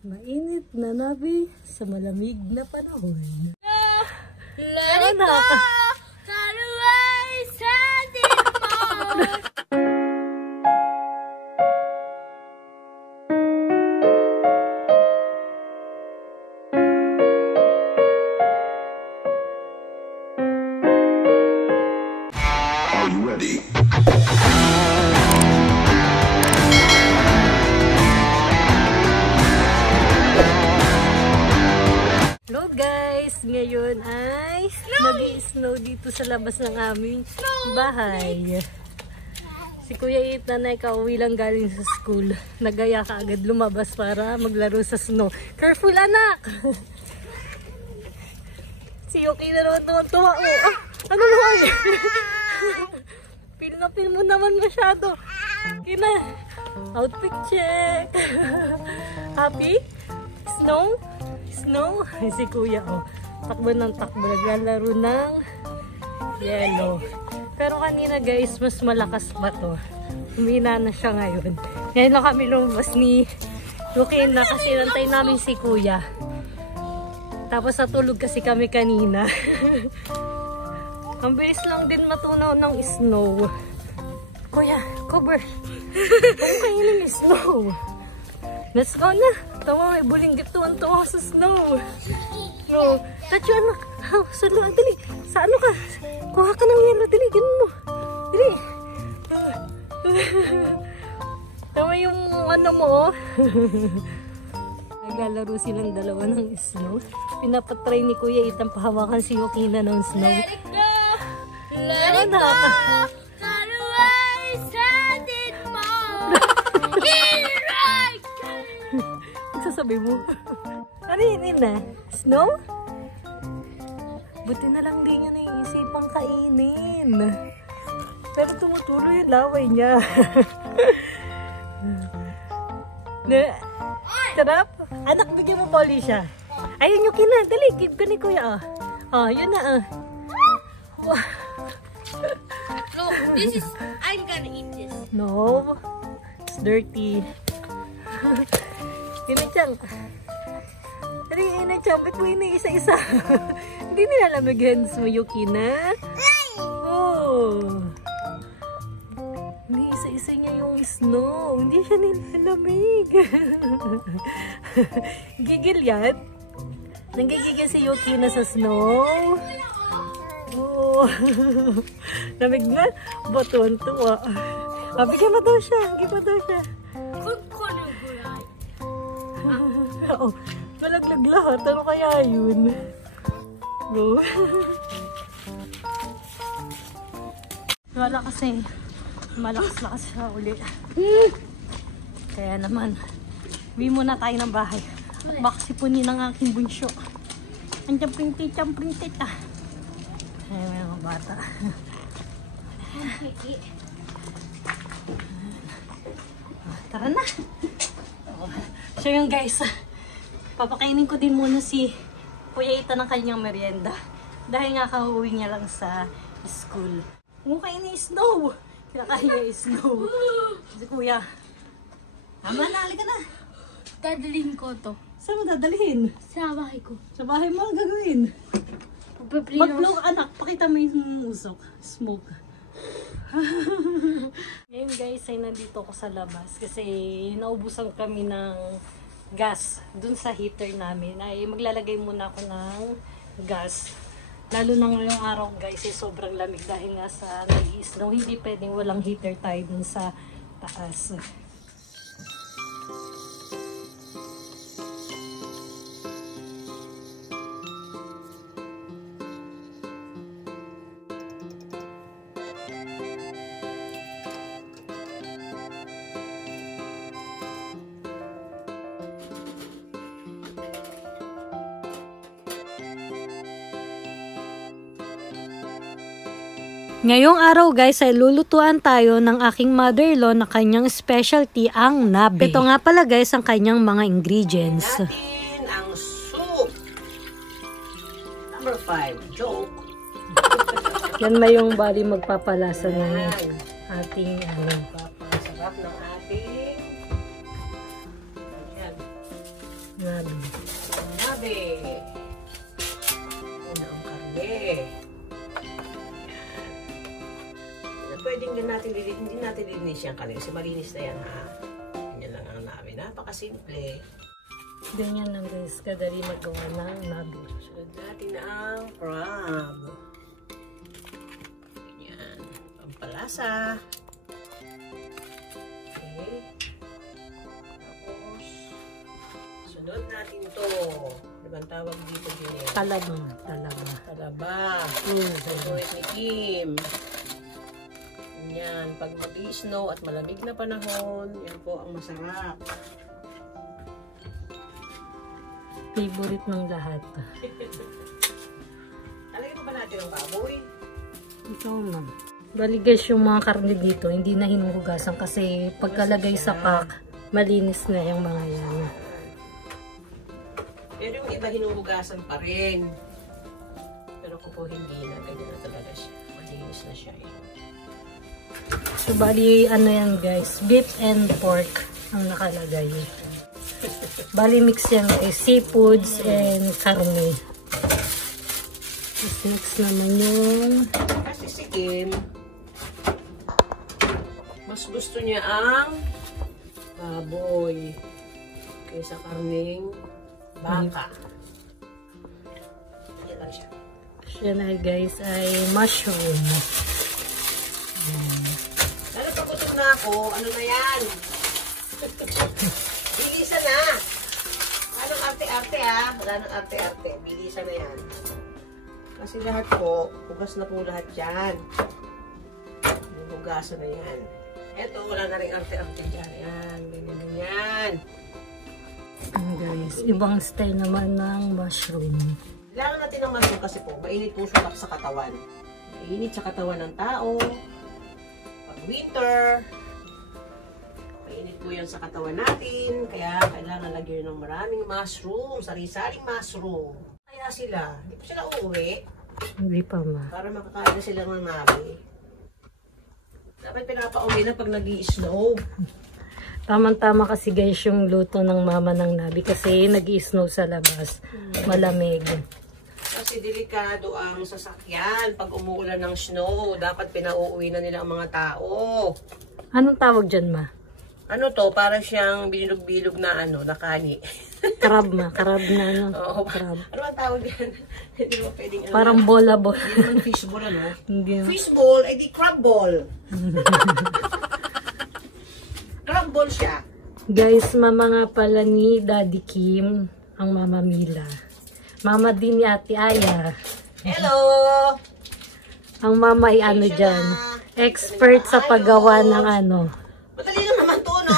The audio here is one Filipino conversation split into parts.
Mainit na nabi sa malamig na panahon. Let it go! Kaluway sa timog! Hello guys! Ngayon ay nag-i-snow dito sa labas ng aming bahay. Si Kuya Ethan ay kauwi lang galing sa school. Nagaya ka agad lumabas para maglaro sa snow. Careful anak! Si Yuki na naman tuwa. Oh, ano naman? Feel na feel mo naman masyado. Kina, outfit check. Happy? Snow? Snow? Si Kuya, oh. Takbo ng takbo. Naglalaro ng yellow. Pero kanina guys, mas malakas pa to. Humina na siya ngayon. Ngayon lang kami lumabas ni Yuki na kasi nantay namin si Kuya. Tapos natulog kasi kami kanina. Ang bilis lang din matunaw ng snow. Kuya, cover. Huwag kainin yung snow. Let's go na. Tawa, may bulinggit tuwan-tuwa sa snow. No. Tacho, anak. Sa luwa, dali. Sa ano ka? Kuha ka ng yelo. Dali, ganun mo. Dali. Tawa yung ano mo. Naglalaro silang dalawa ng snow. Pinapatry ni Kuya Ethan pahawakan si Yuki na ng snow. Let it go! Let it go! Kaluway sa timog! Right! Sasabi mo. Ano yun na? Snow? Buti na lang di niya naiisipang kainin. Pero tumutuloy yung laway niya. Sarap? Anak, bigyan mo Polly siya. Ayun yung kina. Dali, keep ka ni Kuya. Oh, yun na. Look, this is... I'm gonna eat this. No. It's dirty. Inachang. Dali, inachang. Ba't mo isa-isa? Hindi nilalamig hands mo, Yuki na. Oh. Hindi isa-isa niya yung snow. Hindi siya nilalamig. Gigil yan. Nanggigigil si Yuki na sa snow. Oh. Lamig na. Baton tuwa. Bigyan mo daw siya. Bigyan mo daw siya. Oo. Malaglag lahat. Ano kaya yun? Go. Wala kasi. Malakas-lakas siya ulit. Kaya naman, uwi muna tayo ng bahay. At baka sipunin ng aking bunsyo. Ang champring-tit ah. Ay, mga bata. Tara na. So yun guys, papakainin ko din muna si Kuya Ethan ng kanyang merienda. Dahil nga kauwi niya lang sa school. Kainin ni snow. Kinakain niya snow. Si Kuya. Tama na, halika na. Dadalhin ko to. Saan mo dadalhin? Sa bahay ko. Sa bahay mo ang gagawin. Mag-blow ka anak, pakita mo yung usok. Smoke. Ngayon guys ay nandito ko sa labas kasi naubusan kami ng gas dun sa heater namin. Ay maglalagay muna ako ng gas. Lalo na ngayong araw guys ay sobrang lamig dahil nga sa nag-i-snow. Hindi pwedeng walang heater tayo dun sa taas. Ngayong araw guys ay lulutuan tayo ng aking mother-in-law na kanyang specialty ang nabe. Ito nga pala guys ang kanyang mga ingredients. Natin ang soup. Number 5, joke. Yan may yung bali magpapalasa ng ating Papasarap ng ating tabi. Una ang karne. Pwedeng din natin hindi natin lilinis yung karne kasi malinis na yan ha. Yan lang ang nabi. Napakasimple. Ganyan lang guys, kadali magawa ng nabi. Sunod natin ang crab. Ganyan. Pampalasa. Okay. Tapos, sunod natin to. Ano bang tawag dito din eh? Talaba. Talaba. Talaba. Favorite ni Kim. Yan, pag mag-i-snow at malamig na panahon, yan po ang masarap. Favorite ng lahat. Talagyan mo ba natin ang baboy? Ikaw na. Bali guys, yung mga karne dito, hindi na hinuhugasan kasi pagkalagay sa pack, malinis na yung mga yan. Pero yung iba hinuhugasan pa rin. Pero ko po hindi na, ganyan na talaga siya. Malinis na siya eh. So bali ano yan guys, beef and pork ang nakalagay. Bali mix yan guys, seafoods and karne. Tapos next naman yung Kasi si Kim, mas gusto niya ang baboy kaysa karning baka. Yan lang siya. siya na guys ay mushroom. Lalo pag gutom na ako, ano na yan? Bilisan na! Anong arte-arte ha? Wala nang arte-arte. Bilisan na yan. Kasi lahat po, hugas na po lahat yan. Hugasan na yan. Eto, wala na rin arte-arte dyan. Yan, ganyan na yan. Guys, ibang style naman ng mushroom. Kailangan natin ng mushroom kasi po, mainit po siya sa katawan. Mainit sa katawan ng tao. Pag winter, mainit po yan sa katawan natin. Kaya kailangan lagyan ng maraming mushroom, sari-saring mushroom. Kaya sila, hindi po sila uuwi. Hindi pa ma. Para makakain na sila ng nabi. Dapat pinapauwi na pag nag-i-snow. Tamang-tama kasi guys yung luto ng mama ng nabi kasi nag-i-snow sa labas. Malamig. Kasi delikado ang sasakyan. Pag umuulan ng snow, dapat pinauuwi na nila ang mga tao. Anong tawag dyan ma? Ano to? Para siyang bilog-bilog na ano, na kani. Crab ma. Crab na ano. Oo. Crab. Ano ang tawag yan? Hindi mo pwedeng ano. Parang bola-bola. Hindi naman fishball ano? Hindi. Fishball, ay di crab ball. Crab ball siya. Guys, mama nga pala ni Daddy Kim, ang mama Mila. Mama din ni Ate Aya. Hello! Ang mama ay ano dyan, expert sa paggawa ng ano. Madali lang naman to, no?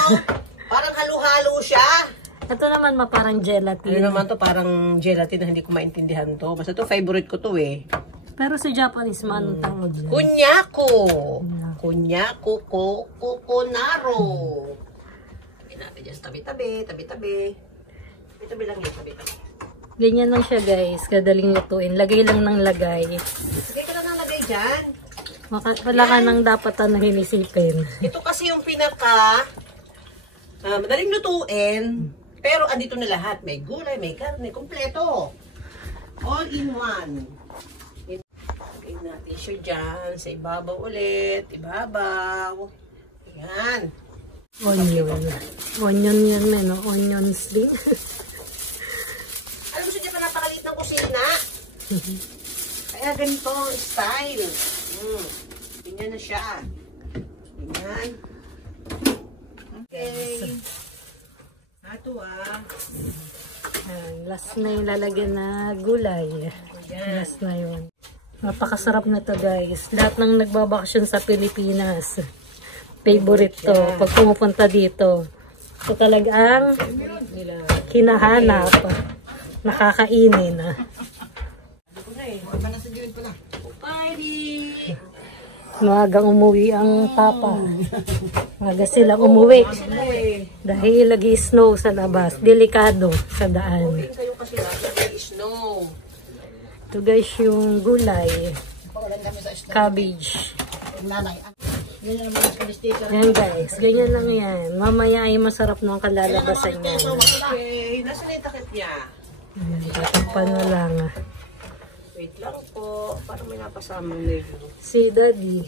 Parang halo-halo siya. Ito naman ma, parang Ano gelatin. naman to? Parang gelatin na hindi ko maintindihan to. Basta to, favorite ko to eh. Pero sa Japanese man, anong tawag dyan? Kunyako! Kunyako, kokonaro. Tabi natin dyan sa tabi-tabi, tabi-tabi. Tabi-tabi lang yun, tabi-tabi. Ganyan lang siya guys, kadaling lutuin. Lagay lang ng lagay. Sige ka lang nalagay dyan. Wala ka nang dapat na hinisipin. Ito kasi yung pinaka madaling lutuin. Pero andito na lahat. May gulay, may karne, kompleto. All in one. Lagay natin siya dyan. Sa ibabaw ulit. Ibabaw. Ayan. Onion. Onion yun men, no? Onions din. Alam mo siya pa napakaliit ng kusina. Kaya ganito ang style. Ganyan na siya. Ganyan. Okay. Ato Last na yung lalagyan na gulay. Last na yun. Napakasarap na to guys. Lahat ng nagbabakasyon sa Pilipinas, favorite to. Pag pumupunta dito, ito talagang hinahanap. Nakakainin. Maagang umuwi ang papa. Maaga silang umuwi. Dahil lagi snow sa labas. Delikado sa daan. Kayo kasi lagi snow. Ito guys yung gulay. Cabbage. Yan guys. Ganyan lang yan. Mamaya ay masarap nung kalalabasan niya. Okay. Nasaan na yung takip niya? Ayan, tatakpan na lang. Wait lang po. Parang may napasamang medyo. Si Daddy.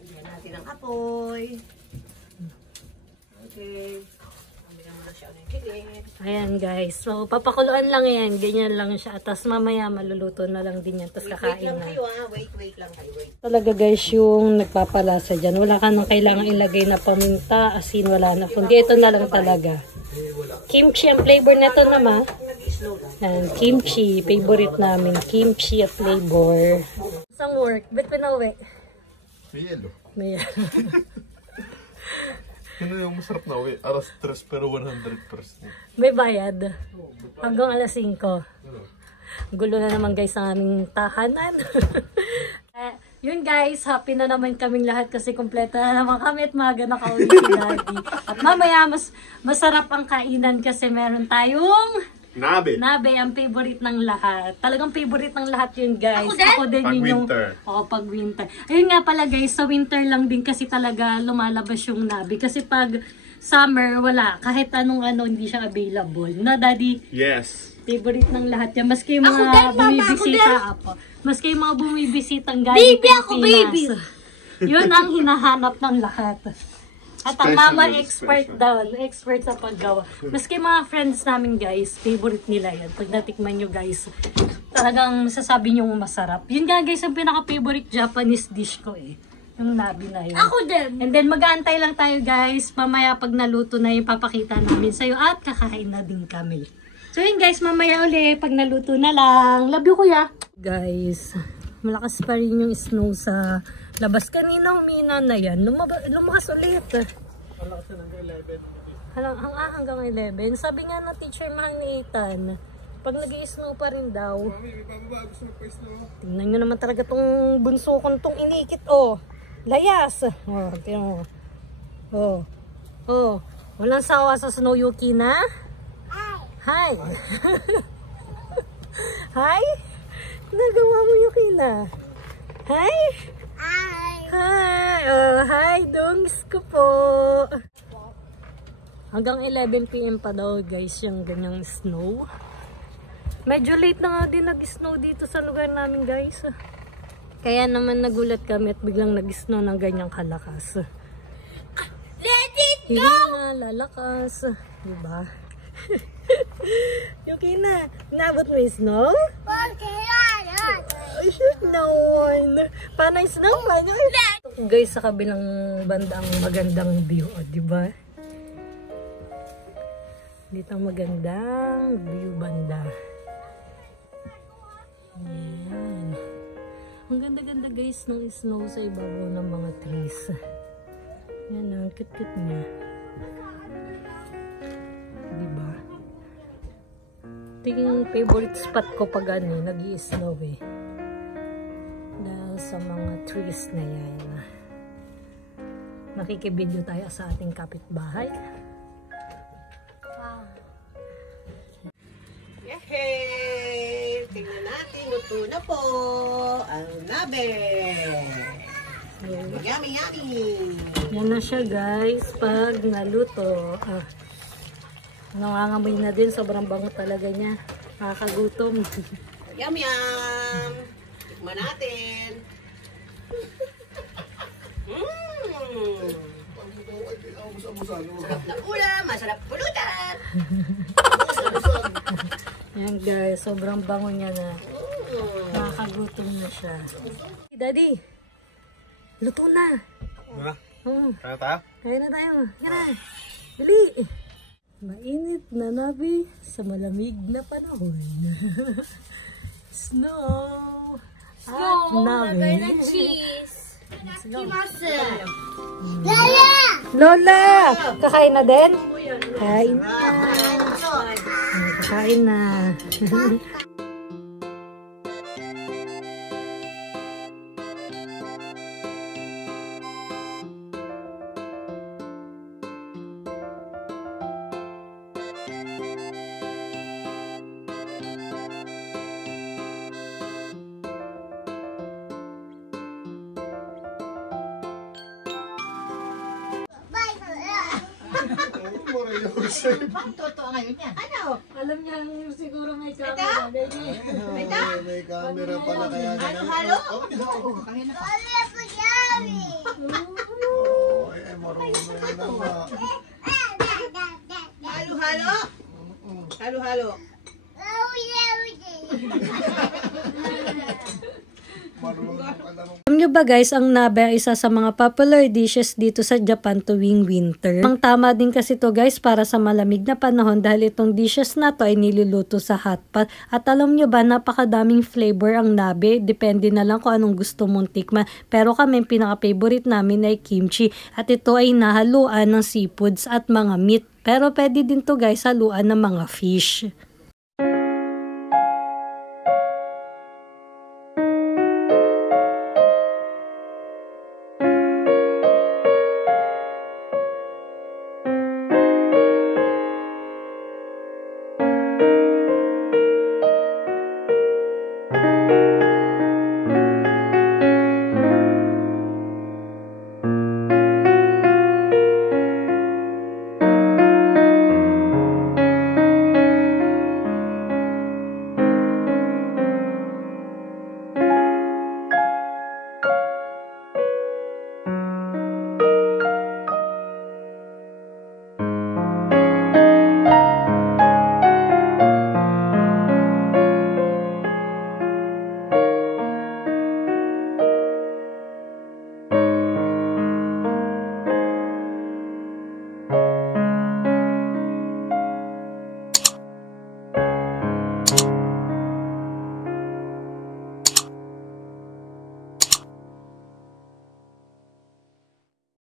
Lagyan natin ang apoy. Okay. Lagyan mo na siya ulit kilit. Ayan guys. So, papakuluan lang yan. Ganyan lang siya. Tapos mamaya maluluto na lang din yan. Tapos Wait kakain lang na. kayo ha. Wait lang kayo. Wait. Talaga guys yung nagpapalasa dyan. Wala ka nang kailangan ilagay na paminta, asin, wala na. Kundi ito na lang talaga. Kimchi ang flavor nito naman. Nag-slow lang. And kimchi, favorite namin. Kimchi at flavor. Isang work, ba't pinauwi? May yelo. May Yun yung masarap na uwi. Alas 3 pero 100%. May bayad. Hanggang alas 5. Gulo na naman guys ang aming tahanan. Yun guys, happy na naman kaming lahat kasi kompleto na naman kami at maga nakauwi si Daddy. At mamaya masarap ang kainan kasi meron tayong Nabe. nabe, ang favorite ng lahat. Talagang favorite ng lahat yun guys. Ako din Pag yun yung... winter. Oo, pag winter. Ayun nga pala guys, sa winter lang din kasi talaga lumalabas yung nabe. Kasi pag summer, wala. Kahit anong hindi siya available. Na Daddy? Yes. Favorite ng lahat yan. Maski yung mga bumibisita. Maski yung mga bumibisitang galing Baby ako, baby. Yun ang hinahanap ng lahat. At ang mama Special, expert special. daw. Expert sa paggawa. Maski mga friends namin guys, favorite nila yan. Pag natikman nyo guys, talagang masasabi nyo masarap. Yun nga guys, ang pinaka-favorite Japanese dish ko eh. Yung nabi na yun. Ako din. And then mag-aantay lang tayo guys. Mamaya pag naluto na yung papakita namin sa'yo at kakain na din kami. So yun guys, mamaya uli pag naluto na lang. Love you kuya! Guys, malakas pa rin yung snow sa labas. Kanina humina na yan. Lumakas ulit. Hanggang 11. Sabi nga ng teacher mahal ni Ethan, pag nag-i-snow pa rin daw. Tingnan nyo naman talaga tong bunso kong tong inikit. Oh, layas. Oh, tingnan mo. Oh, oh. Walang sawa sa snow, Yuki na. Hi! Hi! Nagawa mo yung kina. Hi! Hi! Oh, hi, dongs ko po. Hanggang 11 PM pa daw guys yung ganyang snow. Medyo late na nga din nag-snow dito sa lugar namin guys. Kaya naman nagulat kami at biglang nag-snow ng ganyang kalakas. Let it Hindi na lalakas. Diba? Yuki na, nabot mo yung snow? I should know. Paano yung snow? Paano yung... Guys, sa kabilang banda ang magandang view. O, diba? Dito ang magandang view banda. Ayan. Ang ganda-ganda guys ng snow sa ibabaw ng mga trees. Yan ang cute-cute niya. Diba? Ito yung favorite spot ko pag nag-i-snow eh. Dahil sa mga trees na yan. Nakikibideo tayo sa ating kapitbahay. Wow. Yehey! Tingnan natin, luto na po ang nabe. Yummy, yummy! Yan na siya guys, pag naluto. Nangangamoy na din, sobrang bango talaga niya. Nakakagutom. Yum, yum! Tikman natin. Masarap na ulam, masarap pulutan. Yan guys, sobrang bango niya na. Nakakagutom na siya. Daddy, luto na. Ano? Kaya tayo? Kaya na tayo. Kaya na. Dali. Mainit na nabi sa malamig na panahon. Snow. Snow, At nabe nabi. ng cheese. Snow. Lala! Lola! Kakain na din? Kain na. Kakain na. Totoo ngayon yan. Ano? Alam niya siguro may camera. Baby. May camera pala kaya ganyan. Halo? Oo, kaya na pa. Marunong na nga. Halo-halo. Halo-halo. Alam nyo ba guys, ang nabe ay isa sa mga popular dishes dito sa Japan tuwing winter. Ang tama din kasi to guys para sa malamig na panahon dahil itong dishes na to ay niluluto sa hot pot. At alam nyo ba, napakadaming flavor ang nabe. Depende na lang kung anong gusto mong tikman. Pero kami, pinaka-favorite namin ay kimchi. At ito ay nahaluan ng seafoods at mga meat. Pero pwede din to guys haluan ng mga fish.